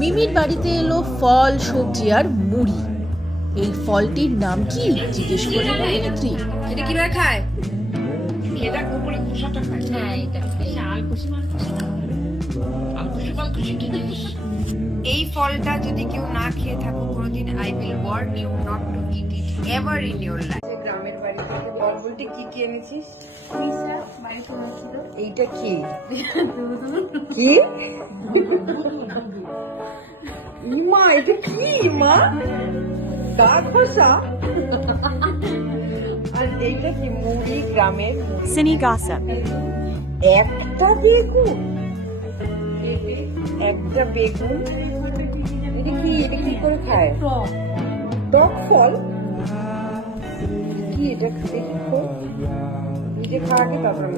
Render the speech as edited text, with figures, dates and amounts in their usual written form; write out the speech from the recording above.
মিমির বাড়িতে এলো ফল, সবজি আর মুড়ি। এই ফলটির নাম কি জিজ্ঞেস করলেন অভিনেত্রী। এটা কিভাবে খায়? এটা উপরে খোসাটা খায়। হ্যাঁ, এটা এই ফলটা যদি কেউ না খেয়ে থাকো কোনোদিন, I will warn you not to eat it ever in your life. গ্রামের বাড়ি থেকে ফল বলতে কি কি এনেছিস? এইটা কি কি ইমা, এটা কি মা? গা খোসা। আর এইটা কি? মুড়ি, গ্রামের Cine gossip. একটা বেগুন, একটা বেগুন। এটা কি? এটা কি করে খায়? টক ফল কি? এটা খেতে নিজে খাওয়াকে তারপরে